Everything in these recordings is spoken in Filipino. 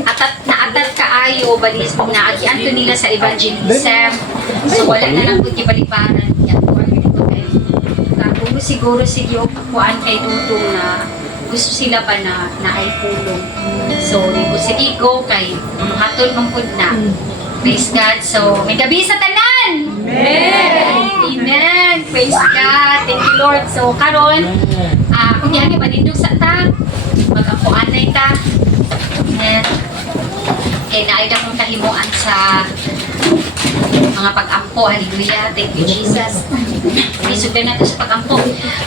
naatat kaayo balis naagian to nila sa evangelism. So wala na lang pud gibalibaran yan ko dito kay kung siguro sige kuan kay Dudong na gusto sila pa na naay pulong. So di ko sige go kay hatod man pud na. Praise God. So may gabi sa tanan. Amen. Amen. Praise God. Thank you Lord. So karon kung yan manindog sa ta magapuanay ta. Amen. Kaya naida kong kahimuan sa mga pag-ampo. Hallelujah. Thank you, Jesus. Isugdan natin sa pag-ampo.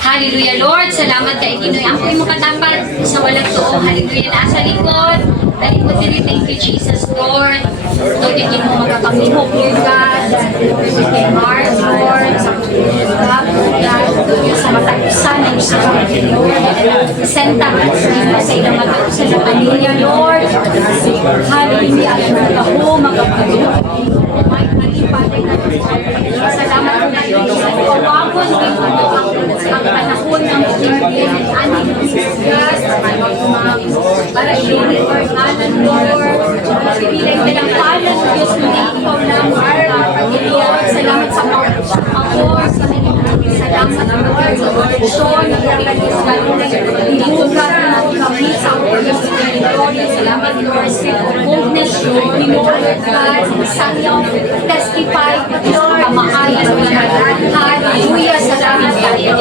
Hallelujah, Lord. Salamat kay Ginoy. Ampoy mo katapat sa walang tuong. Hallelujah. Nasa likod. Talikod din. Thank you, Jesus, Lord. Lord, hindi mo magkapamihok, Lord God. Lord, kay Mars, Lord. Sa God, sa matagusan ng isa. Lord, senta sa ilang matagusan ng pamilya, Lord. Hallelujah. Ako, magkapamihok. Salamat po na rin sa pawagod ang panahon ng aning Jesus para i-Lord Lord pipiling nilang palan Diyos mo na ikaw lang Lord salamat sa pawagod salamat Lord sa proteksyon ilugan na kami sa Lord salamat Lord sa boldness ni Lord God sayaw testify Lord kamakayas mo na hallelujah salamat tayo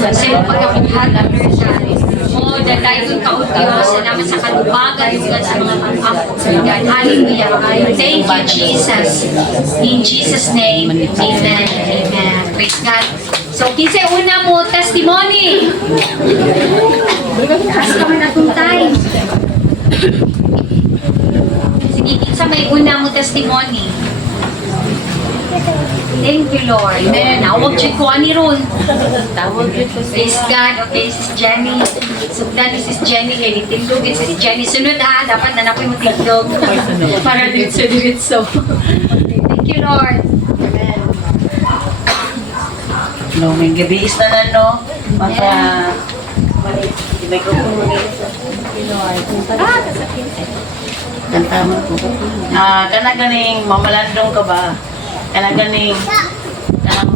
sa iyong pagkakuhala o dadayon ka o Diyos salamat sa kalubagan lugar sa mga pag-ampo God hallelujah thank you Jesus in Jesus name amen amen praise God so kinsa una mo testimony kasi kami na itong time sige kinsa may una mo testimony. Thank you, Lord. Amen. Nawag dyan ko ani ron. Tawag dyan ko. Praise God. Okay, Sis Jenny. Sugdan ni Sis Jenny. Kaya nitindog yun Sis Jenny. Sunod ha. Dapat na napoy mo tindog. Para ditso. Thank you, Lord. Amen. No, may gabi is na no. Maka... May kukunin. Kanta mo ko. Kana ganing mamalandong ka ba? Kana ganing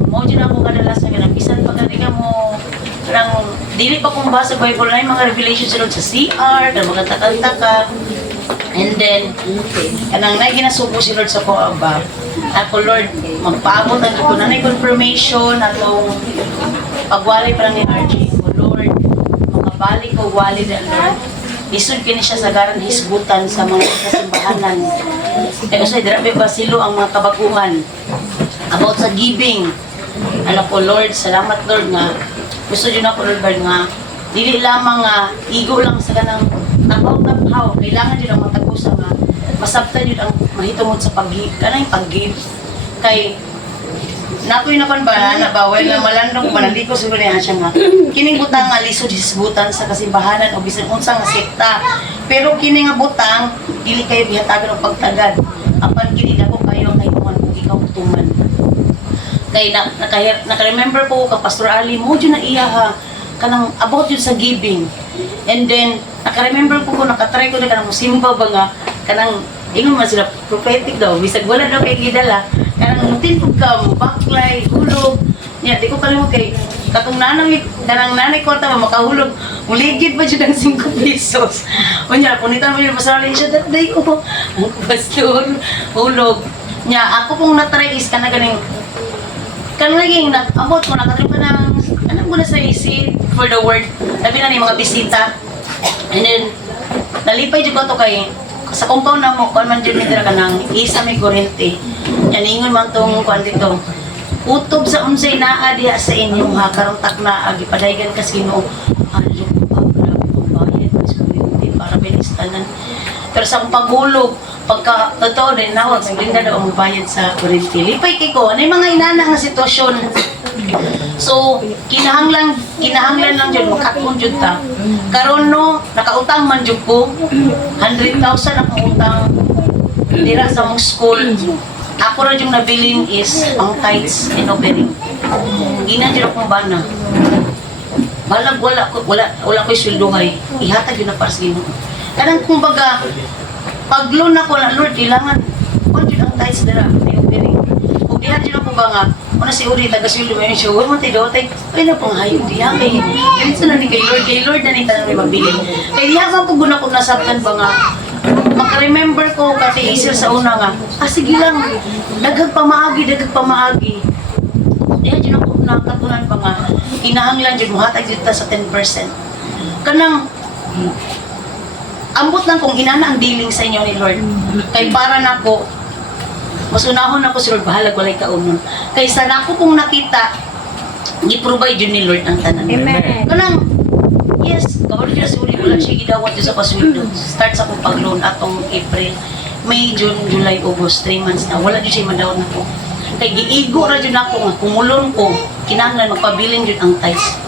mo dyan ako kadalasan kanang bisan pag ka mo kanang dili pa kong basa Bible na yung mga revelation sunod sa CR kanang mga takal-takal and then kanang na ginasubo si Lord sa ko ba ako Lord magpaabot ang ko na confirmation atong pagwali pa lang ni RJ ko Lord makabalik ko wali na Lord isod kini siya sa garan hisgutan sa mga kasimbahanan. Kaya kasi dirabi ba silo ang mga kabaguhan about sa giving. Ano po Lord, salamat Lord nga gusto yun ako Lord nga dili lamang nga igo lang sa kanang tapaw-tapaw. Kailangan yun ang matagusa nga masabtan yun ang mahitumod sa pag-give. Kay nakoy na ba na bawal na malandong manaliko siguro niya siya nga kining butang nga lisod hisgutan sa kasimbahanan o bisan unsang nga sekta pero kining nga butang dili kayo bihatagan og pagtagad apan kini dako kayo kay kuan kung ikaw tuman kay naka-remember po ka Pastor Ali mo jud na iya ha kanang about yun sa giving and then naka-remember po ko nakatry ko na kanang musimba ba nga kanang ingon man sila prophetic daw bisag wala daw kay gidala kanang mutintog ka mo baklay hulog nya di ko kalimot kay katong nanay kwarta mo makahulog muligid pa jud ang 5 pesos unya punitan mo yung masalin siya that day ko ang pastor hulog nya ako pong na-try is kana ganing naging abot ko nakatry pa ng anong muna sa isip for the word sabi na ni mga bisita and then nalipay jud ko to kay sa compound na mo, kung man dyan nitira ka ng isa may kurente. Yan, ingon man itong kwan dito. Utob sa unsay naa diha sa inyong ha, karong takna, ipadaygan ka sino. Halok pa, grabe pagbayad, mas kurente, para bilistanan. Pero sa paghulog, pagka totoo din nawag, sa ganda daw ang bayad sa kurente. Lipay kay ko, ano yung mga inana nga sitwasyon. So, kinahanglan lang dyan, makatun dyan ta. Karon no, nakautang man dyan ko, 100,000 akong utang dira sa mong school. Ako rin yung nabiling is ang tithes and offering. Gina dyan akong bana. Balag wala ko'y sweldo ngay. Ihatag yun na para sa Ginoo. Kanang kumbaga, pag loan ako na Lord, kailangan kung yun ang tithes dira, may offering. Kung dihan dyan ako ba nga, una si Uri, taga-sweldo mo yun siya, huwag mo tayo tay, ay na pang hayong dihan, kay minsan na ni kay Lord na ni tanong may mabili. Kaya dihan ka po guna kung nasabtan ba nga, maka-remember ko kasi Isel sa una nga, sige lang, daghag pamaagi. Diyan dyan ako nakatunan pa nga, kinahanglan dyan, muhatag dito sa 10%. Kanang, ambot lang kung inana ang dealing sa inyo ni Lord. Kay para nako, mas unahon ako si Lord, bahalag walay kaunon. Kay sa nako kung nakita, gi-provide yun ni Lord ang tanan. Amen. Kanang, yes, kabalo dyan sa uli, wala siya gidawat dyan sa pasweldo. Start sa akong pag-loan atong April, May, June, July, August, 3 months na. Wala dyan siya madawat na ko. Kay giigo ra dyan ako nga, kumulon ko, kinahanglan magpabilin dyan ang tithes.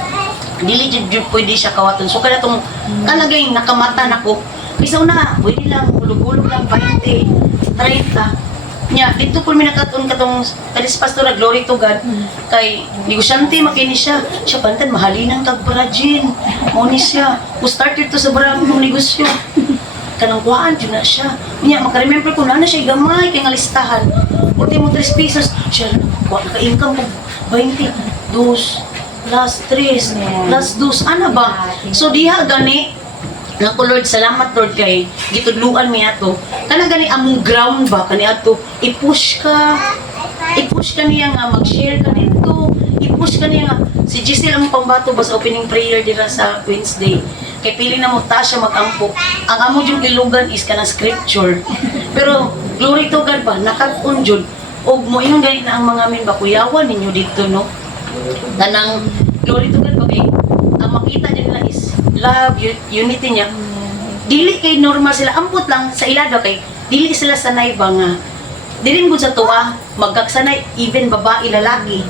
Dili dyan pwede siya kawaton. So kaya itong kanagay nakamata na ko, isa na, pwede lang, hulog-hulog lang, 20, 30. Nya, dito po may nakatun katong Talis Pastora, Glory to God. Kay, negosyante, makini siya. Siya pantan, mahalinang tagparajin. Mauni siya. Kung start dito sa barang ng negosyo. Kanang kuhaan, dyan na siya. Nya, makaremember ko na siya gamay, kay ngalistahan. Ultimo 3 pesos. Siya, naka-income ko, 20, 2, plus 3, plus 2. Ano ba? So, diha gani, Naku Lord, salamat Lord kay gitudluan mi ato. Kana gani among ground ba kani ato i-push ka. I-push ka niya nga mag-share ka dito. I-push ka niya nga si Giselle ang pambato ba sa opening prayer dira sa Wednesday. Kay pili na mo ta siya mag-ampo. Ang amo jud ilugan is kana scripture. Pero glory to God ba nakatun jud og mo ingon gani na ang mga amin ba kuyawan ninyo dito no. Tanang glory to God ba kay ang makita din nila is love, unity niya. Dili kay normal sila, ambot lang sa ilado kay dili sila sanay ba nga. Dili gud sa tuwa, magkaksanay even babae lalaki.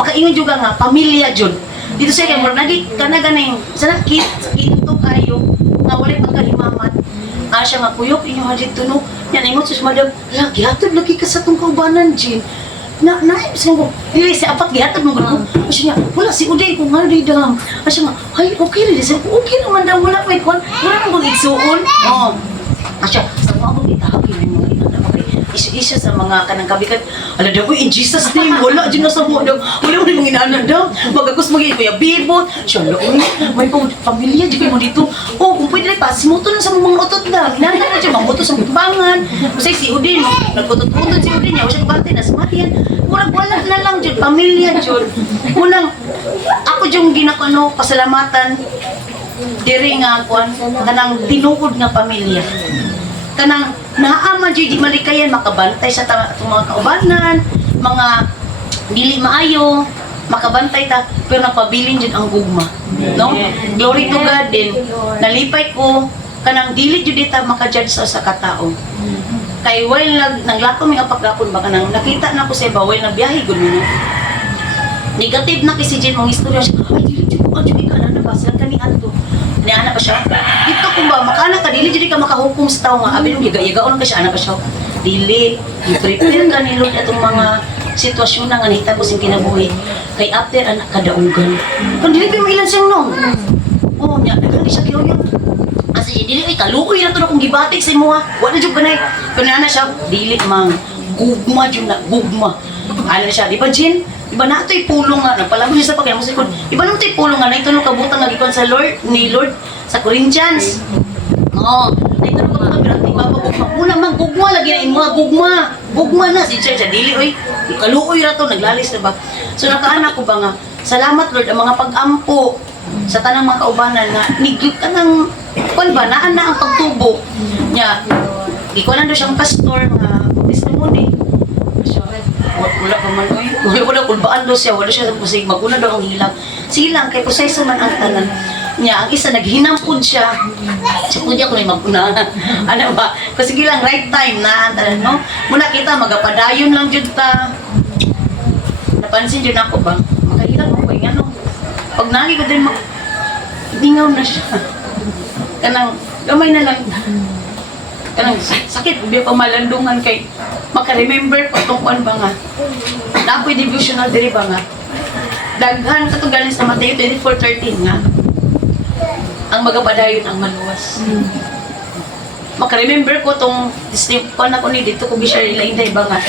Makaingon juga nga pamilya jud. Dito siya kay murag nagi kana ganing sana kinto kayo nga walay pagkalimamat. Siya nga kuyok inyo ha dito no. Yan ingon sus madam, lagi hatod lagi ka sa tong kaubanan Jin. Na sabi ko, dili si apat gihatag mo ko. Kasi niya, wala si Uday ko nga di dam. Kasi nga, ay okay rin sabi ko, okay naman daw wala pa ikon. Wala nang igsuon. Oh. Asya, sa mga akong itahagi ng mga ina na kay isa sa mga kanang kabikat. Ala daw ko in Jesus name, wala din na sa mo daw. Wala mo ni mga inana daw. Magagos magi kuya bibot. Siya lo, may pamilya di mo dito. Oh, kung pwede pa simuto na sa mga utot daw. Inana na siya mga utot sa tubangan. Kasi si Udin, nagputot-putot si Udin niya, siya kabante na sumatian. Wala na lang jud pamilya jud. Unang ako jung ginakano pasalamatan diri nga kuan kanang tinuod nga pamilya. Kanang naama jud di malikayan makabantay sa mga kaubanan, mga dili maayo, makabantay ta pero napabilin jud ang gugma. No? Glory to God din. Nalipay ko kanang dili jud ta maka-judge sa katao. Kay while naglako mi apagapon baka nang nakita na ko sa iba while nagbiyahe gud mi no. Negative na kasi Jen mong istorya siya. Ay dili jud ko jud ka na ba sila kani adto. Ni ana pa siya. Dito kung ba makana ka dili jud ka makahukom sa tao nga abi nung yaga-yagaon ka siya ana pa siya. Dili i-prepare ka ni Lord atong mga sitwasyon na nga nahita ko sing kinabuhi. Kay after anak kadaugan. Kun dili pa mo ilan siyang nong. Oh nya daghang siya kiyoyo. Kasi dili ay kaluoy na to na kung gibatik sa imo ha. Wala jud kanay. Kun ana siya dili mang gugma jud na gugma. Ano siya di ba Jin? Iba na ito'y pulong nga, nagpalabo niya sa pagkaya mo sikod. Iba na ito'y pulong nga, na ito nung kabutang nga gikon sa Lord, ni Lord, sa Corinthians. Oo, na ito nung kabutang, pero ating mapagugma. Muna mang gugma, lagi na mga gugma. Gugma na, si Chay, dili, oy, kaluoy na to, naglalis na ba? So nakaanak ko ba nga, salamat Lord, ang mga pag-ampo sa tanang mga kaubanan nga, niglit ka ng, kung ba, naan na ang pagtubo niya. Ikuan na siyang pastor nga, testimony. Wala pa man oy. Wala kulbaan do siya, wala siya sa pusig maguna daw ang hilang. Silang kay proseso man ang tanan. Nya ang isa naghinampod siya. Sa pudya ko na maguna. Ano ba? Kasi lang right time na ang tanan no. Muna kita magapadayon lang jud ta. Napansin jud ako ba? Makahilang mo ba ngano? Pag nagi ko din dingaw na siya. Kanang gamay na lang. Kanang sakit biya pa malandungan kay maka-remember ko itong kuan ba nga. Napoy devotional diri ba nga. Daghan katong galing sa Mateo 24:13 nga. Ang magapadayon ang maluwas. maka-remember ko tong kung ako ni dito ko bisya nila inday ba nga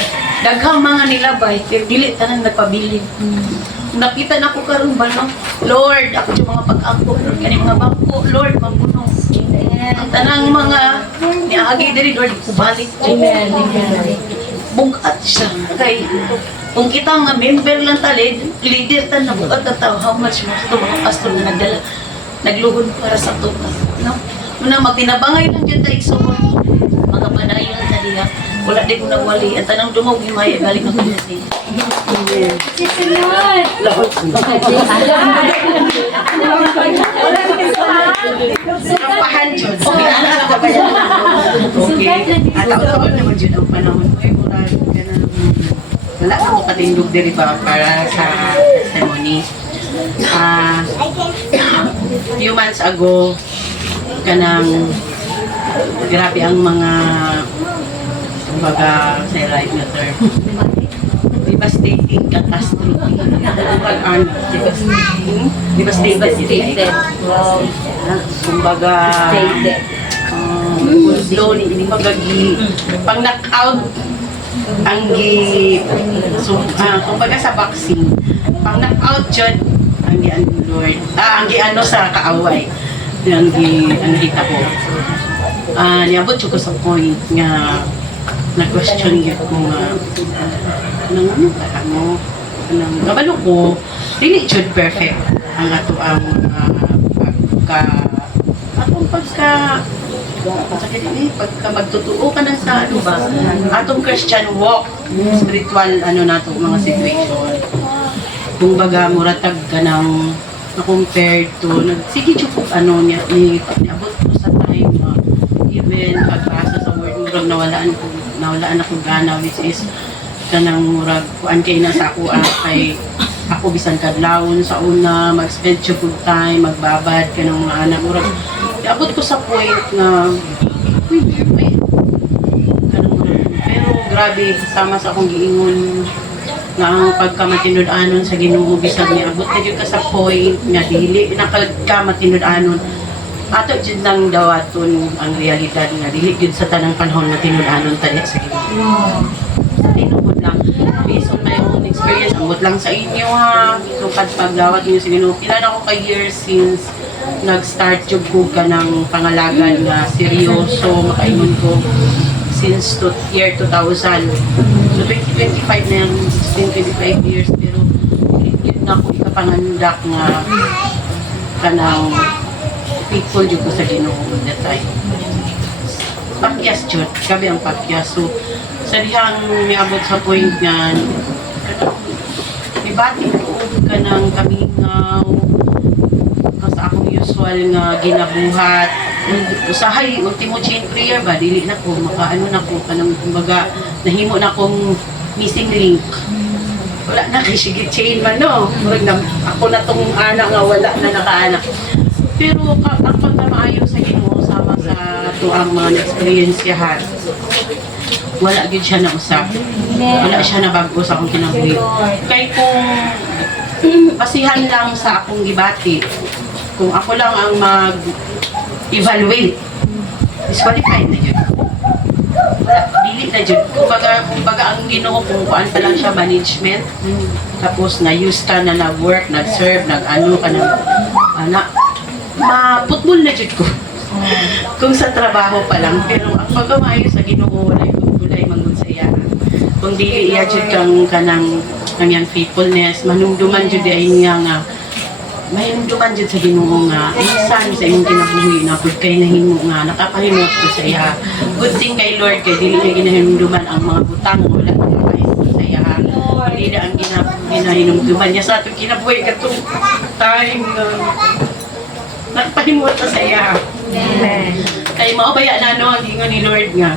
daghang mga nilabay pero dili tanan nagpabilin. Nakita na ko karon ba no? Lord, ako yung mga pag-ako, Lord, kani mga bangko, Lord, mabuno. Ang tanang mga niagi diri Lord, kubalik. Amen. Bugat siya. Kay kung kita nga member lang talid, leader tan na bugat na tao, how much mo ito mga pastor na nagdala, nagluhod para sa ito. No? Muna magtinabangay lang dyan tayo so mga panayon ta diha. Wala di ko nawali. Ang tanang dumog yung maya, galing ako dyan diha. Kampahan dyan. Okay, anak na ba yan? Okay. At taon naman dyan ang panahon ko. Murag, ganun. Wala ako katindog diri ba para sa testimony. Few months ago, kanang grabe ang mga kumbaga sa right na term. Devastating catastrophe. Devastated. Wow. Kumbaga slow ni magagi pang knockout ang kumbaga sa boxing pang knockout jud ang Lord ang ano sa kaaway ang nakita ko niabot ko sa point nga na-question yun ko nga ano kabalo ko dili jud perfect ang ato ang pagka magtotoo ka ng sa ano ba atong Christian walk spiritual ano nato mga situation kung baga muratag ka ng na-compared to sige chukog ano niya niabot ko sa time even pagbasa sa word murag nawalaan ako gana which is kanang murag kuan kay na sa ako kay ako bisan kadlawon sa una mag-spend chukog time magbabad kanang mga anak murag abot ko sa point na pero grabe sama sa akong giingon nga ang pagkamatinud-anon sa Ginoo bisag ni abot na jud ka sa point nga dili nakagkamatinud-anon ato jud nang dawaton ang realidad nga dili jud sa tanang panahon na tinud-anon tani sa Ginoo. Tinuod lang based on my own experience amot lang sa inyo ha so pagdawat niyo sa Ginoo pila na ako ka years since nag-start yung ko ka ng pangalagan na seryoso, makaingon ko since year 2000. So 2025 na yan, 25 years, pero yun na ako ikapangandak nga kanang faithful yun ko sa Ginoo that time. Pakyas yun, gabi ang pakyas. So, sa dihang niabot sa point nga, ibati ko ka ng kamingaw, sa akong usual nga ginabuhat usahay ultimo chain prayer ba dili na ko makaano na ko kanang kumbaga nahimo na akong missing link wala na kay sige chain man no murag na ako na tong anak nga wala na nakaanak pero ang pagkamaayo sa Ginoo sama sa tuang mga experience yahan wala gyud siya na usap wala siya na bago sa akong kinabuhi kay kung basihan lang sa akong gibati kung ako lang ang mag-evaluate, disqualified na yun. Dili na yun. Kumbaga ang Ginoo kung kuan pa lang siya management, tapos na-use ka na nag-work, nag-serve, nag-ano ka na, maputbol na yun ko. Kung sa trabaho pa lang, pero ang pagkamayo sa Ginoo, walay mangunsaya. Kung dili iya yun kang kanang kanyang faithfulness, manungduman yun ay niya nga, mahimduman dyan sa Ginoo nga minsan sa imong kinabuhi na pud kay nahimo nga nakapahimot ko sa iya good thing kay Lord kay dili na ginahimduman ang mga butang wala nang makahimot sa iya dili ang ginahimduman niya sa atong kinabuhi katong time nga nakapahimot sa iya kay maubaya na no ang gingon ni Lord nga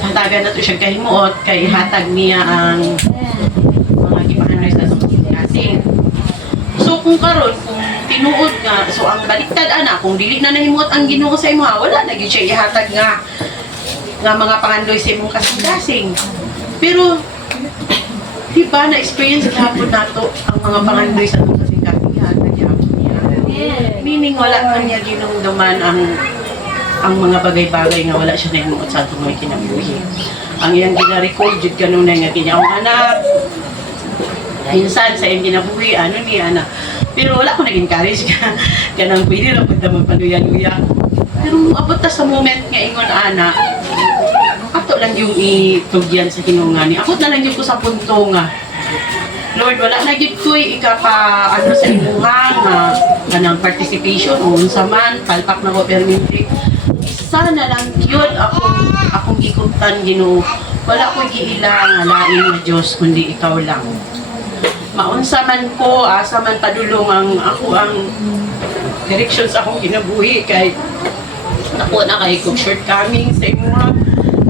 hatagan na to siya kahimuot kay hatag niya ang mga gipahanoy sa kasing. So kung karon kung tinuod nga so ang baliktad ana kung dili na nahimot ang Ginoo sa imo wala na gyud siya ihatag nga mga pangandoy sa imong kasing-kasing. Pero di ba na experience gihapon nato ang mga pangandoy sa imong kasing-kasing ihatag gyapon niya. Meaning wala man niya ginungduman ang ang mga bagay-bagay nga wala siya nagmuot sa atong mga kinabuhi. Ang iyang gina-record jud kanunay nga kinyang anak. Minsan sa iyang kinabuhi ano ni ana. Pero wala ko nag-encourage ka kanang pwede ra pud ta magpaluya-luya. Pero abot ta sa moment nga ingon ana. Ato lang yung itugyan sa kinungani. Abot na lang yung ko sa punto nga. Lord, wala na gid ko'y ikapa ano sa imuha nga kanang participation o unsa man palpak na ko permanente. Sana lang yun akong gikutan Ginoo. Wala ko giilang nga lain nga Dios kundi ikaw lang. Maunsa man ko asa man padulong ang ako ang directions akong ginabuhi kay ako na kay kong shortcoming sa imuha.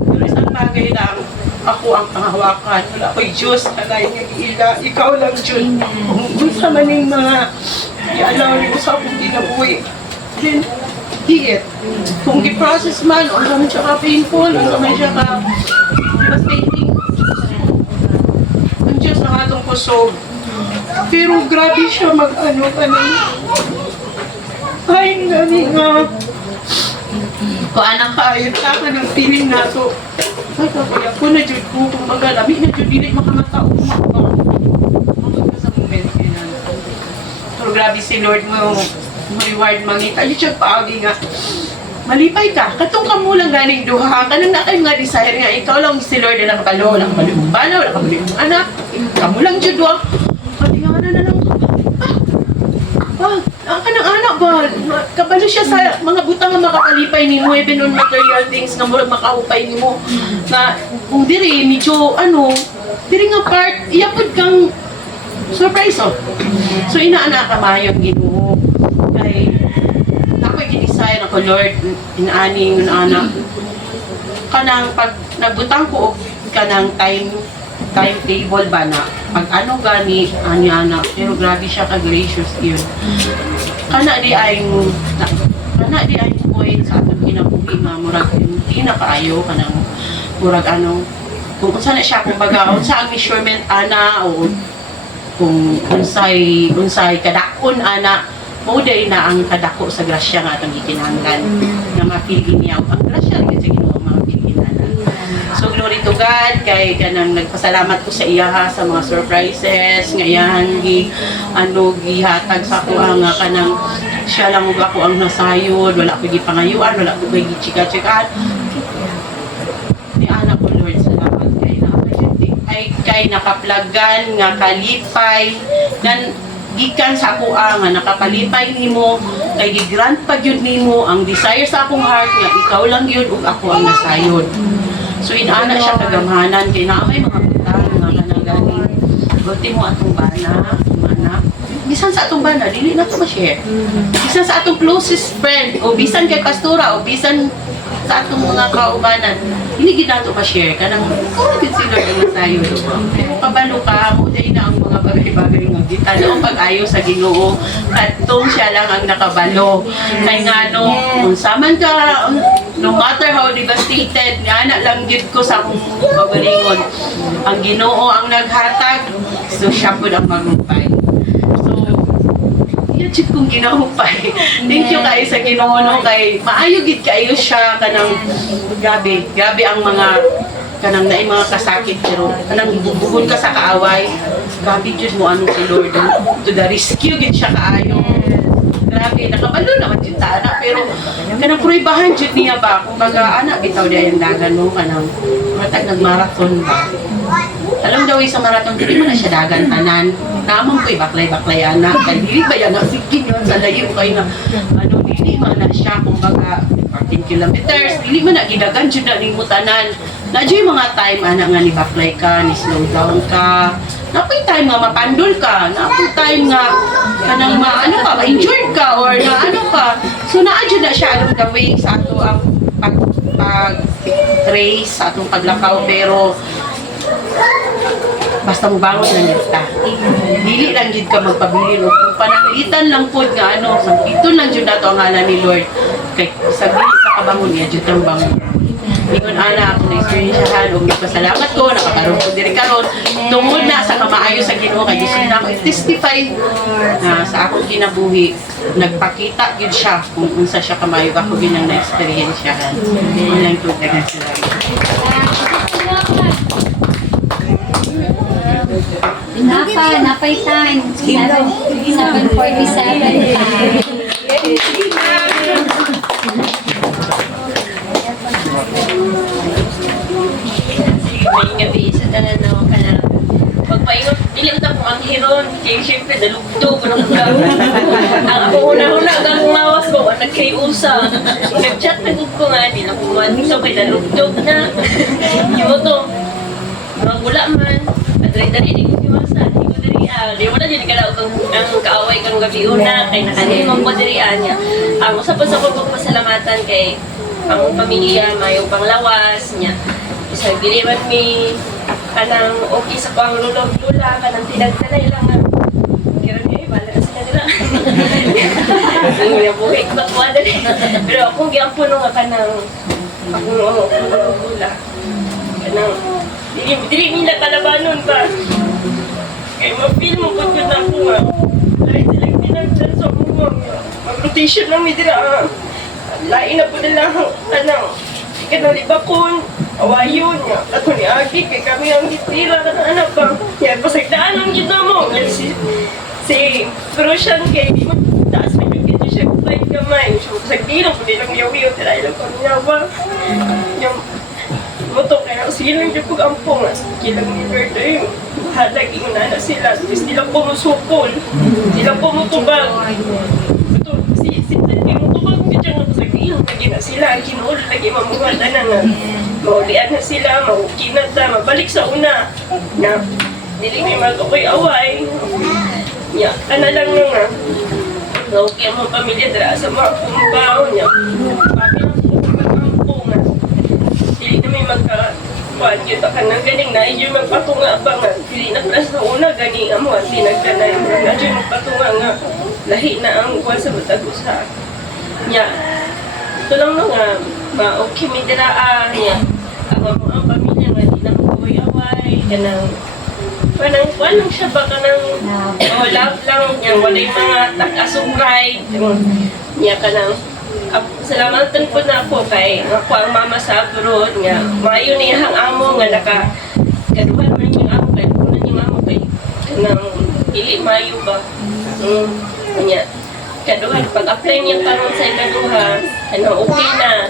Pero isang bagay lang ako ang pangahawakan. Wala ko'y Diyos alay nga giila. Ikaw lang Diyos. Kung unsa man yung mga i-allow ko sa akong ginabuhi. Then, diet. Kung i-process man, o naman siya ka-painful, o naman siya ka-devastating. Ang Diyos ang atong kusog. Pero grabe siya mag-ano ka na. Ay, gani nga. Kung anang kaayot ka ng piling na to. Ay, kaya ko na dyan ko. Kung magalami na dyan, hindi makamatao. Mabot ka sa moment. Pero grabe si Lord mo. Reward mangita. Yung siya paagi nga. Malipay ka. Katong ka mo lang ganing duha. Kanang na kayo nga desire nga. Ikaw lang si Lord na nakabalo. Nakabalo mong balaw. Nakabalo mong anak. Kamu lang dyan duha. Pati nga na lang. Ang kanang anak ba? Kabalo siya sa mga butang nga makapalipay ni mo. Even on material things nga murag makahupay ni mo. Na kung diri, medyo diri nga part, iyapod kang surprise So inaana ka mayong Ginoo. Kay ako'y ginisay ako Lord inaani ng anak kanang pag nagbutang ko kanang timetable ba na pag ano gani ani anak pero grabe siya ka gracious yun kana di ay point sa atong kinabuhi nga murag hindi na kaayo kanang murag kung unsa na siya kumbaga unsa ang measurement ana o kung unsay kadakon ana mo day na ang kadako sa grasya nga atong gikinahanglan nga mapili niya ang grasya nga sa Ginoo mapili na. So glory to God kay kanang nagpasalamat ko sa iya sa mga surprises nga iyahan gihatag sa ako ang kanang siya lang ug ako ang nasayod wala ko gipangayuan wala ko gichika-chikaan. Ni anak ko Lord salamat kay nakaplagan nga kalipay nan gikan sa ako nga nakapalipay nimo kay gi-grant pa gyud nimo ang desire sa akong heart nga ikaw lang gyud ug ako ang nasayod. So inana siya kagamhanan kay naa may mga butang nga kanang gani. Buti mo atong bana, mana. Bisan sa atong bana dili na to ma-share. Bisan sa atong closest friend o bisan kay pastora o bisan sa atong mga kaubanan, hindi ginato ma-share kanang gid sila ang nasayod. Pero kabalo ka mo day na ang mga bagay-bagay nga gitanaw pag-ayo sa Ginoo kadtong siya lang ang nakabalo kay ngano unsa man ka no matter how devastated nga na lang gid ko sa akong pagalingon ang Ginoo ang naghatag so siya pud ang magumpay. Yan chip kong ginahupay. Thank you kayo sa Ginoo no kay maayo gid kayo siya kanang grabe ang mga kanang naay mga kasakit pero kanang bubugon ka sa kaaway. Grabe jud mo si Lord to the rescue gid siya kaayo. Grabe nakabalo naman jud ta ana pero kanang pruibahan jud niya ba kumbaga ana bitaw dayon dagan mo kanang matag nagmarathon ba. Alam daw sa marathon, hindi mo na siya dagan tanan. Namang ko'y baklay-baklay anak. Kaya hindi ba yan nasikin yun sa layo kayo na hindi man na siya, kumbaga 14 kilometers. Hindi mo na gidagan, dyan na mo tanan. Nadyo yung mga time, anak nga ni baklay ka, ni slow down ka. Napoy time nga mapandol ka. Napoy time nga kanang ma-injured ka or na ka. So naadyo na siya along the way sa ato ang pag-race, sa atong paglakaw. Pero basta mo bangon na nita. Dili lang jud ka magpabilin o kung pananglitan lang pod nga ito lang jud nato ang ngalan ni Lord. Kay sa dili ka kabangon niya jud ang bangon. Ingon ana ako na experiencehan og pasalamat ko nakakaroon ko diri karon tungod na sa kamaayo sa Ginoo kay gusto na ako i-testify na sa akong kinabuhi nagpakita gyud siya kung unsa siya kamayo ako ginang na-experiensyahan. Walang tudagan sila. Napay time. 7:47 time. May gabi sa tanan na ka na pagpaingon, dili ko tapong ang hiron kaya syempre dalugtog ko ng ang ako una-una ang mawas ko ang nagkayusa nag-chat na ko nga di na kumuhan so kay dalugtog na yung to mga gula man at rin-dari di ko kiwasan di ko diri di mo na dyan ang kaaway kang gabi una kay nakalimang ko diri niya ang usapon sa ko pagpasalamatan kay ang pamilya mayong panglawas niya isa diliman mi kanang okay sa pang lula kanang tinagtanay lang nga kira niya bala na sila nila ang mga buhay ko ba pero akong giampuno nga kanang akong lula kanang dili nila kalabanon pa kay ma-feel mo kung yun ako nga lahat sila tinagtan sa mga mag-rotation lang mi dira lain na po nila kanang kanang libakon awayon nga, ako ni Aki, kay kami ang gitira ka na anak ba? Yan, pasagdaan ang gito mo. Si Prussian kay di mo taas may nagkito siya kung flight kamay. So, pasagdilang po nilang yaw-yaw, tira ilang kanya ba? Yung moto kaya silang yung pag-ampong nga, kilang ni birthday. Halag, inguna na sila. Tapos nilang pumusupol. Nilang pumutubag. Ito, si Tati mutubag mo dyan nga pasagdilang. Lagi na sila, ang kinuul, lagi mamuhal na nga. Maulian na sila, mahukinat na, mabalik sa una. Na, dili may mag-away. Ya, ana lang nga. Okay ang mga pamilya dara sa mga pumbaon niya. Papi ang pumbaon nga. Dili na may magka-kuhan yun. Baka nang ganing na, yun magpatunga ba nga. Dili na pala sa una, ganing amo at pinagdanay. Na yun magpatunga nga. Lahi na ang kuhan sa batagusa. Ya, ito lang nga. Ma-okay may diraan niya. Ako ang pamilya nga, di na mag-away-away. Kanang, walang siya ba kanang love lang niya, wala yung mga tag-asukay. Niya kanang, salamatan po na ako kay ako ang mama sa abroad nga. Mayo niyang amo nga kaduhan man yung amo kay kunan yung amo kay kanang dili mayo ba. Niya. Kaduhan, pag-apply niya karon sa ikaduha, okay na.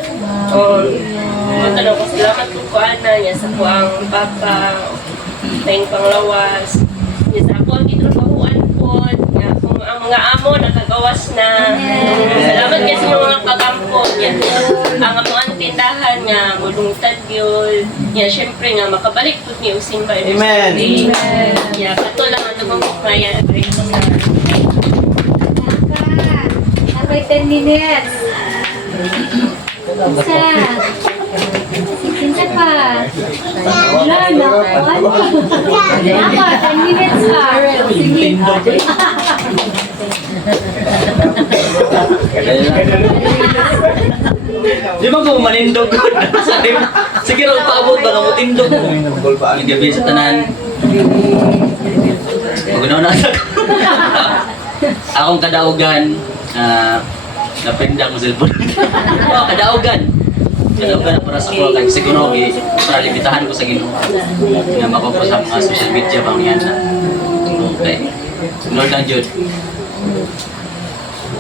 Matanong ko, salamat po ana niya sa po ang papa, tayong panglawas. Niya sa ako ang gitrabahuan po, niya, kung ang mga amo nakagawas na. Salamat kasi mga kagampo niya. Ang among tindahan niya, mulungtad yun. Niya, syempre nga, makabalik po niya using by the Sunday. Niya, kato lang ang lumamok na yan. Napay 10 minutes. Isa. Isa pa. Wala na. Naka, 10 minutes pa. Di ba kung manindog ko? Sige raw, paabot ba mo tindog mo? Ang gabi sa tanan. Magunaw na sa akong kadaugan, napenda ko cellphone. Kadaugan. Kadaugan na para sa mga kay siguro para limitahan ko sa Ginoo. Nga mako sa mga social media bang yan na. Okay. Lord lang jud.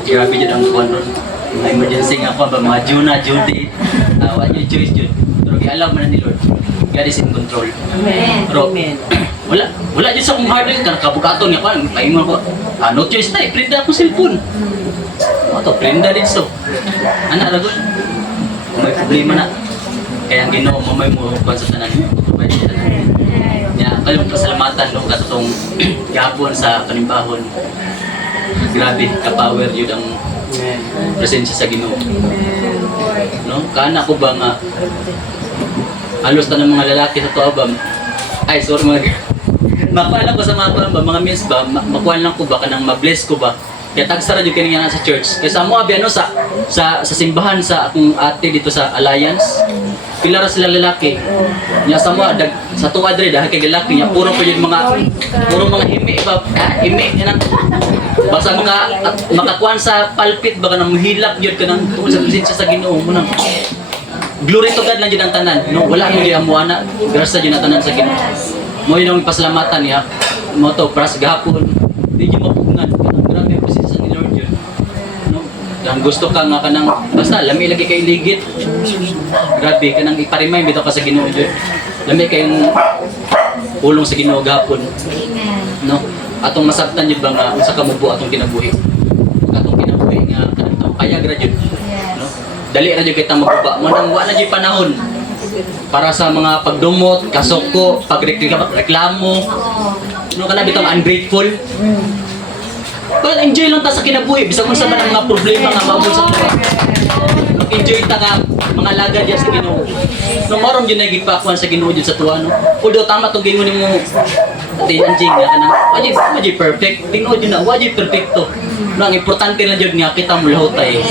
Grabe jud ang kuwan ron. May emergency nga ako ba mga Juna, Judy. Wala yung choice jud. Pero gialaw man ni Lord. God is in control. Amen. Pero wala dyan sa kong hard drive, kabukaton nga pa, paingon ko, no choice na, i-print ako cellphone. Ano to, print na dito. Ano, ragon? Kung may problema na, kaya ang Ginoo mo may murupan sa tanan, provide sa tanan. Kaya, kalimang pasalamatan, no, katotong gapon sa kanimbahon. Grabe, ka-power yun ang presensya sa Ginoo. No? Kana ko ba nga, halos na ng mga lalaki sa tuwa ba, ay, sorry makuha ko sa mga meals ba, makuha lang ko ba, kanang ma-bless ko ba. Kaya tagsara yung kanina sa church. Kaya sa mga ano, sa simbahan sa akong ate dito sa Alliance, pila ra sila lalaki. Nya sa mo sa tuwa dre dahil kay lalaki nya puro pa yung mga himi ba himi nang basta makakuan sa palpit baka nang muhilak yun kanang tungkol sa presensya sa Ginoo mo nang glory to God lang yun ang tanan. No, wala mo gyud amuana. Grasya yun ang tanan sa Ginoo. Mo yun ang pasalamatan niya. Mo to pras gahapon. Di mo mapugngan. Grabe ang presensya ni Lord yun. No? Kung gusto ka nga kanang basta lami lagi kay ligit. Grabe kanang ipa-remind bitaw ka sa Ginoo yun. Lami kayong ulong sa Ginoo gahapon. Amen. No? Atong masabtan yun ba nga unsa ka mubo atong kinabuhi. Atong kinabuhi nga kanang taong payag ra yun. No? Dali ra jud kita maguba mo nang wa na jud panahon para sa mga pagdumot, kasoko, pagreklamo. No kana bitong ungrateful. But enjoy lang ta sa kinabuhi bisag unsa man ang mga problema nga maabot sa tuwa. Enjoy ta nga mga lagad diya sa Ginoo. No maron jud nagigpakuan sa Ginoo jud sa tuwa no. Kudo tama to gingon nimo. Ati anjing nga kanang waji perfect. Tingod jud na waji perfecto. No ang importante lang jud nga kita mo lahutay.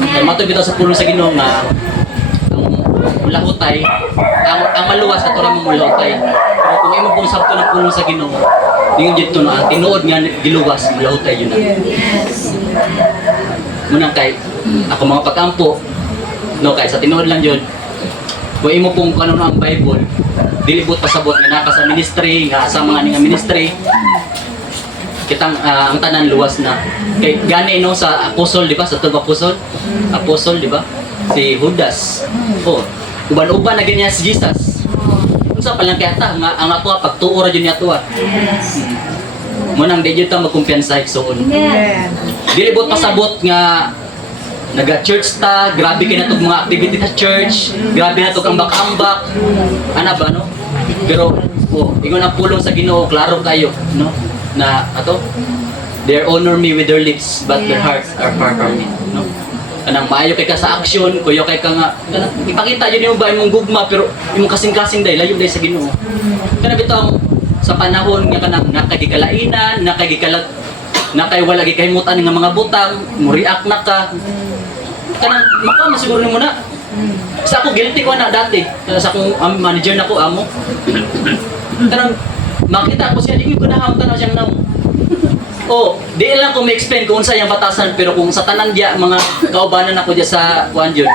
Kay mato bitaw sa pulong sa Ginoo nga ang lahutay ang maluwas ato ra mo lahutay. Pero kung imo pong sabto ng pulong sa Ginoo, dingon jud to no ang tinuod nga giluwas lahutay yun na. Yes. Munang kay ako mga pagkampo no kay sa tinuod lang jud kung imo pong kanon ang Bible dilibot pasabot nga naka sa ministry nga sa mga nga ministry kitang ang tanan luwas na kay gani no sa apostol di ba sa tug apostol di ba si Judas oh uban-uban na ganyan si Jesus unsa pa lang kay ata nga ang ato pagtuo ra jud niya tuwa munang di jud ta magkumpiyansa igsoon Amen. dilibot pasabot nga naga-church ta, grabe kay natog mga activity sa church, grabe natog ang ambak-ambak. Ana ba no? Pero ingon ang pulong sa Ginoo, klaro kayo, no? Na ato they honor me with their lips but their hearts are far from me, no? Kanang maayo kay ka sa action, kuyo kay ka nga kanang ipakita jud nimo ba imong gugma pero imong kasing-kasing day layo day sa Ginoo. Kana bitaw sa panahon nga kanang nakagikalainan, nakay wala gikahimutan nga mga butang, mo react na ka. Kanang maka masiguro nimo na. Sa ako guilty ko na dati. Sa akong manager nako amo. Kanang makita ko siya di ko na tanaw siyang namo. Oh, di lang ko ma-explain kung unsa yang batasan pero kung sa tanan dia mga kaubanan ako dia sa kuan jud.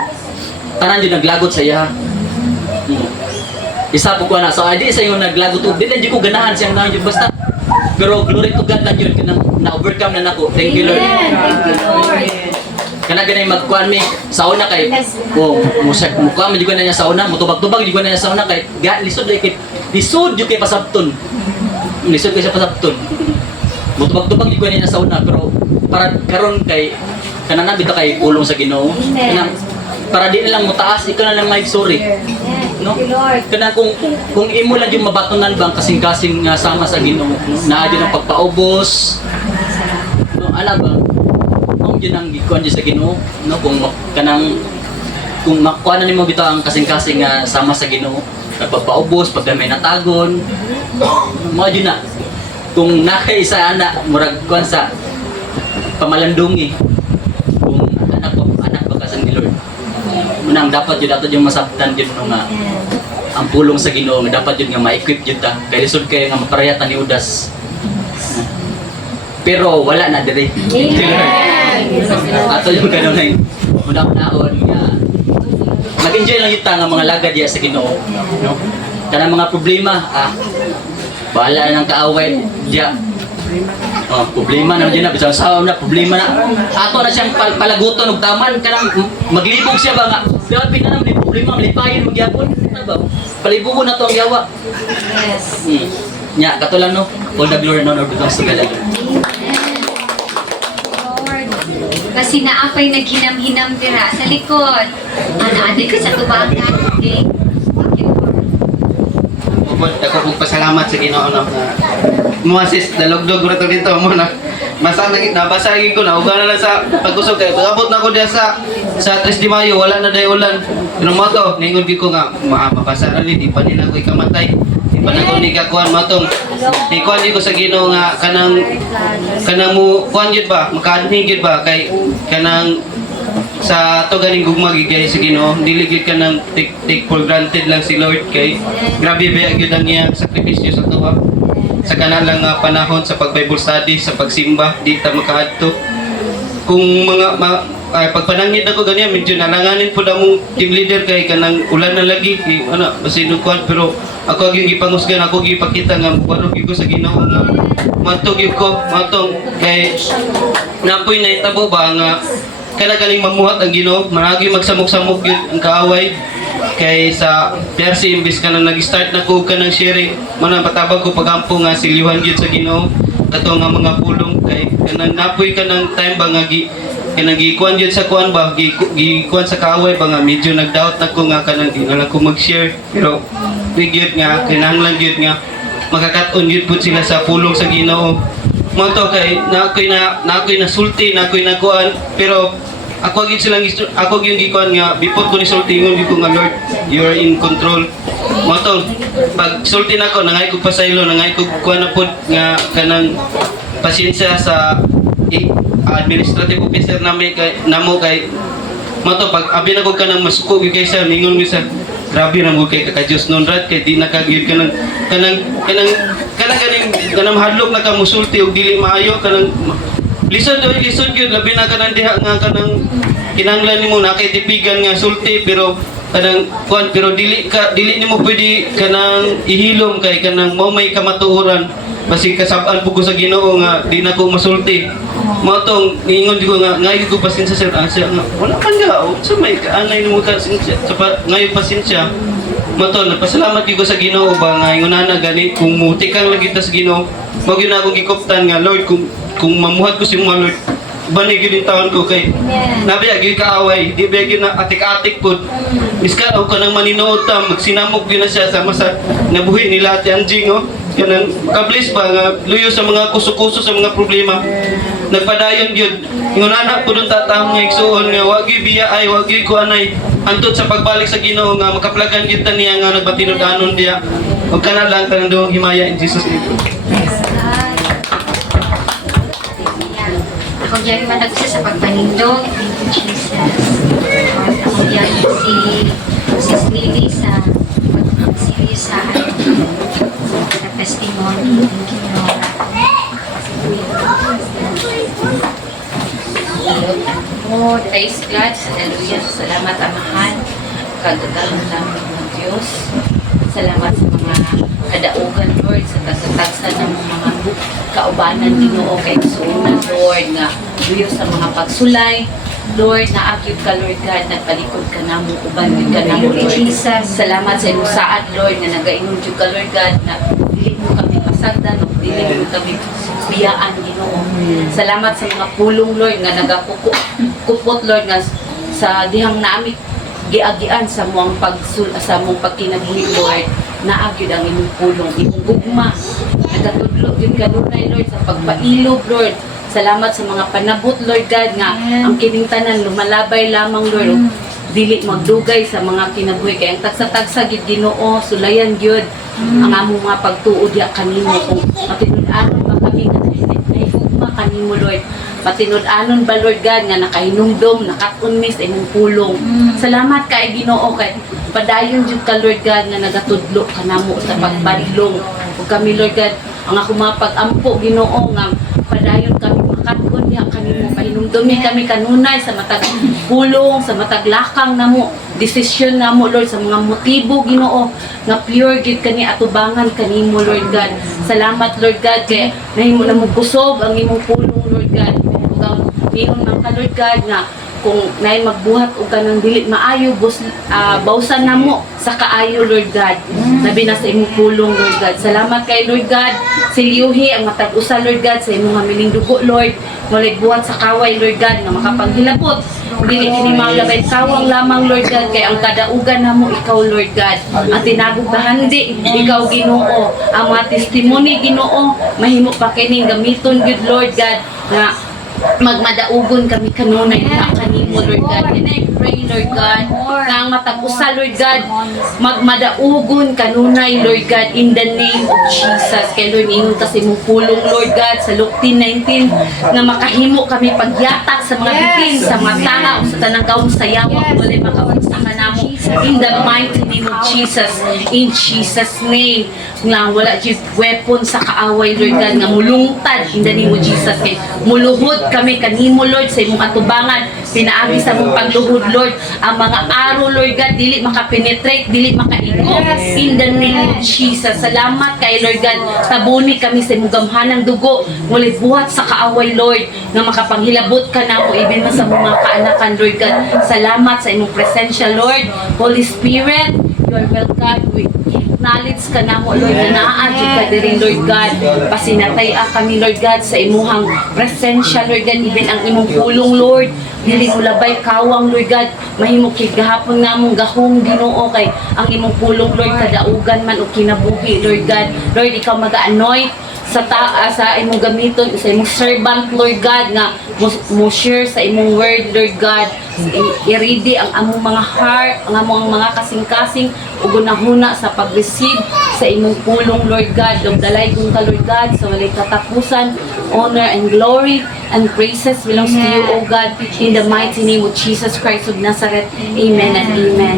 Tanan jud naglagot sa iya. Isa po ko na so adi sa yung naglagot ug di lang jud ko ganahan siyang nang jud basta. Pero glory to God lang yun kanang na-overcome na nako. Thank you Lord. Thank you, Lord. Kana ganay magkuan mi sauna kay musak mukha man jud na niya sauna mutubag-tubag jud na niya sauna kay lisod jud kay pasabton lisod kay sa pasabton mutubag-tubag jud na niya sauna pero para karon kay kanana bitaw kay pulong sa Ginoo kanang para di na lang mutaas ikaw na lang sorry no kana kung imo lang yung mabatonan bang kasing-kasing nga sama sa Ginoo naa jud ang pagpaubos no ana ba yun ang gikuan dyan sa Ginoo no kung makuha na nimo bitaw ang kasing-kasing nga sama sa Ginoo pagpaubos pag may natagon mo jud na kung nakay isa ana murag kuan sa pamalandungi kung anak ba ka sa ni Lord munang dapat jud ato yung masabtan jud no nga ang pulong sa Ginoo nga dapat jud nga ma-equip jud ta kay lisod kay nga maparehata ni Judas pero wala na dire. Ato yung ganun na yung unang-naon nga mag-enjoy lang yung nga mga lagad diya sa Ginoo no? Kanang mga problema bahala ng kaaway diya problema na dyan na bisang sawa na problema na ato na siyang palaguton ug taman kanang maglibog siya ba nga grabe na naman yung problema malipayon mo gyapon palibugon na to ang yawa Yes. nya katulang no all the glory and honor belongs to God. Lord, kasi naapay naghinam-hinam dira sa likod. Ana-aday ka sa tubangan. Okay? Thank you, Lord. Ako kong pasalamat sa Ginoo na mga sis dalugdog ra to dito mo na nabasa lagi ko na ugana na sa pagkusog kay pagabot na ko diya sa 3 de Mayo wala na day ulan pero mo to ningon gid ko nga mapasara ni di pa nila ko ikamatay di pa na ko ni kakuan matong di kuan ko sa Ginoo nga kanang mo kuan jud ba makaadni jud ba kay kanang sa to ganing gugma gigay sa Ginoo, dili gid ka nang take for granted lang si Lord kay grabe ba gyud ang iyang sakripisyo sa tuwa. Sa kanalang panahon sa pag-Bible study, sa pagsimba, di ta makaadto. Kung pagpanangit ako ganyan, medyo nalanganin po na mong team leader kay kanang ulan na lagi, basin kuan, pero ako yung ipangusgan, ako yung ipakita nga warog ko sa Ginoo nga matog ko, matong kay napoy na itabo ba nga kanagaling mamuhat ang Ginoo, maragi magsamok-samok yun ang kaaway. Kay sa PRC imbis ka nang nag-start na ko ka ng sharing, manapatabag ko pagampo nga silyuhan gyud sa Ginoo kato nga mga pulong kay kanang napoy ka ng time ba nga kanang gikuan gyud sa kuan ba gikuan sa kaaway ba nga medyo nag-doubt na ko nga kanang di na lang ko mag-share, pero gyud nga kinahanglan gyud nga makakat-on gyud pud sila sa pulong sa Ginoo mo to kay nakoy nasulti nakoy nakuan, pero ako gyud silang ako gyud gikuan nga before ko ni sultingon gyud ko nga Lord, you are in control mo to. Pag sulti nako nangay ko pasaylo, nangay ko kuan na pud nga kanang pasensya sa administrative officer nami kay namo kay mo to. Pag abi na ko kanang masuko gyud kay sa ningon mi sa grabe na mo kay Diyos non rat kay di nakagyud kanang ganing mahadlok na ka musulti og dili maayo kanang lisod gyud labi na kanang diha nga kanang kinahanglan nimo nakitipigan nga sulti, pero kanang kuan pero dili nimo pwede kanang ihilom kay kanang mao may kamatuoran basi kasab-an pud ko sa Ginoo nga di na ko masulti. Mao tong niingon ko nga ngayo ko pasensya sir nga wala man nga sa may kaanay nimo ka ngayo pasensya. Mao to nagpasalamat gyud ko sa Ginoo ba nga ingonana gani kung muti kang lagi ta sa Ginoo mao gyud akong gikoptan nga Lord kung mamuhat ko si mo Lord bani gyud taon ko kay nabiya gyud kaaway di biya gyud na atik-atik pud miska og kanang maninood ta magsinamok gyud na siya sama sa nabuhi nila Ate Anjing kanang kablis ba nga luyo sa mga kuso-kuso sa mga problema nagpadayon gyud ingon anak pud tatahong nga igsuon nga wa gyud biya ay wa gyud ko anay antud sa pagbalik sa Ginoo nga makaplagan gyud ta niya nga nagbatinod-anon diya og kana lang kanang duhong himaya in Jesus name. Ako diyan man nagsa sa pagpanindong, thank you Jesus. Ako diyan si Lily sa pag-series sa testimony. Thank you Lord. Praise God, hallelujah. Salamat Amahan, kagagalan namin ng Diyos. Salamat sa mga kadaugan, Lord, sa tagsa-tagsa ng mga kaubanan Ginoo kay suunan, Lord, nga luyo sa mga pagsulay. Lord, naagyod ka, Lord God, nagpalikod ka namo, uban ka namo, Lord. Jesus. Salamat sa imong saad, Lord, nga nagaingon jud ka, Lord God, na dili mo kami pasagdan, o dili mo kami biyaan, Ginoo. Salamat sa mga pulong, Lord, nga nagakupot, Lord, nga sa dihang naamit giagian sa mong pagkinabuhi, Lord, naagyod ang imong pulong, imong gugma, nagatudlo yun kanunay, Lord, sa pagpailob, Lord. Salamat sa mga panabot, Lord God, nga ang kining tanan lumalabay lamang, Lord, dili magdugay sa mga kinabuhi kay ang tagsa-tagsa gid Ginoo, sulayan gyud ang among mga pagtuod ya kanimo kung matinud-anon ba kami nga nahigugma kanimo, Lord. Patinud-anon ba, Lord God, nga nakahinumdom, nakakunmis imong pulong. Salamat kay Ginoo kay padayon jud ka, Lord God, nga nagatudlo kanamo sa pagbalong. Ug kami, Lord God, ang ako mga pag-ampo Ginoo nga padayon kami makatun ya kanimo, pahinumdumi kami kanunay sa matag pulong, sa matag lakang namo, desisyon namo, Lord, sa mga motibo Ginoo nga pure gid kani atubangan kanimo, Lord God. Salamat, Lord God, kay nahimo na mo kusog ang imong pulong, Lord God. Ug ang ingon man ka, Lord God, nga kung naay magbuhat og kanang dili maayo bawsan namo sa kaayo, Lord God. Labi na sa imong pulong, Lord God. Salamat kay Lord God, silyuhi ang matag usa, Lord God, sa imong hamiling dugo, Lord. Walay buhat sa kaway, Lord God, nga makapanghilabot. Dili kini maglabay sawang lamang, Lord God, kay ang kadaugan namo ikaw, Lord God. Ang tinagog bahandi ikaw, Ginoo. Ang mga testimony, Ginoo, mahimo pa kining gamiton gyud, Lord God, nga magmadaugon kami kanunay na kanimo, Lord God. And I pray, Lord God, na ang matapusa, Lord God, magmadaugon kanunay, Lord God, in the name of Jesus. Kay Lord, ingon kasi mong pulong, Lord God, sa Luke 10:19, na makahimo kami pagyatak sa mga bitin, sa mga tanga, o sa tanang gawang sayawa, walay makaunsa ka namo. In the mighty name of Jesus, in Jesus' name, nga wala jud weapon sa kaaway, Lord God, nga mulungtad in the name of Jesus. Kay muluhod kami kanimo, Lord, sa imong atubangan, pinaagi sa mong pagluhod, Lord, ang mga araw, Lord God, dili makapenetrate, dili makaigo, in the name of Jesus. Salamat kay Lord God, tabuni kami sa imong gamhanang dugo, walay buhat sa kaaway, Lord, nga makapanghilabot ka na mo, even sa mga kaanakan, Lord God. Salamat sa imong presensya, Lord. Holy Spirit, you are welcome. We acknowledge ka na mo, Lord, na naaadyo ka din, Lord God. Pasinatay kami, Lord God, sa imuhang presensya, Lord God, even ang imong pulong, Lord. Dili mo labay kawang, Lord God. Mahimo kay gahapon nga mong gahong Ginoo kay ang imong pulong, Lord, kadaugan man o kinabuhi, Lord God. Lord, ikaw mag-anoint sa sa imong gamiton, sa imong servant, Lord God, nga mo share sa imong word, Lord God. I-ready ang among mga heart, ang among mga kasing-kasing, ug gunahuna sa pag-receive sa imong pulong, Lord God. Dumdalay kung ka, Lord God, sa walay katapusan, honor and glory and praises belongs to you, O God, in the mighty name of Jesus Christ of Nazareth. Amen and amen.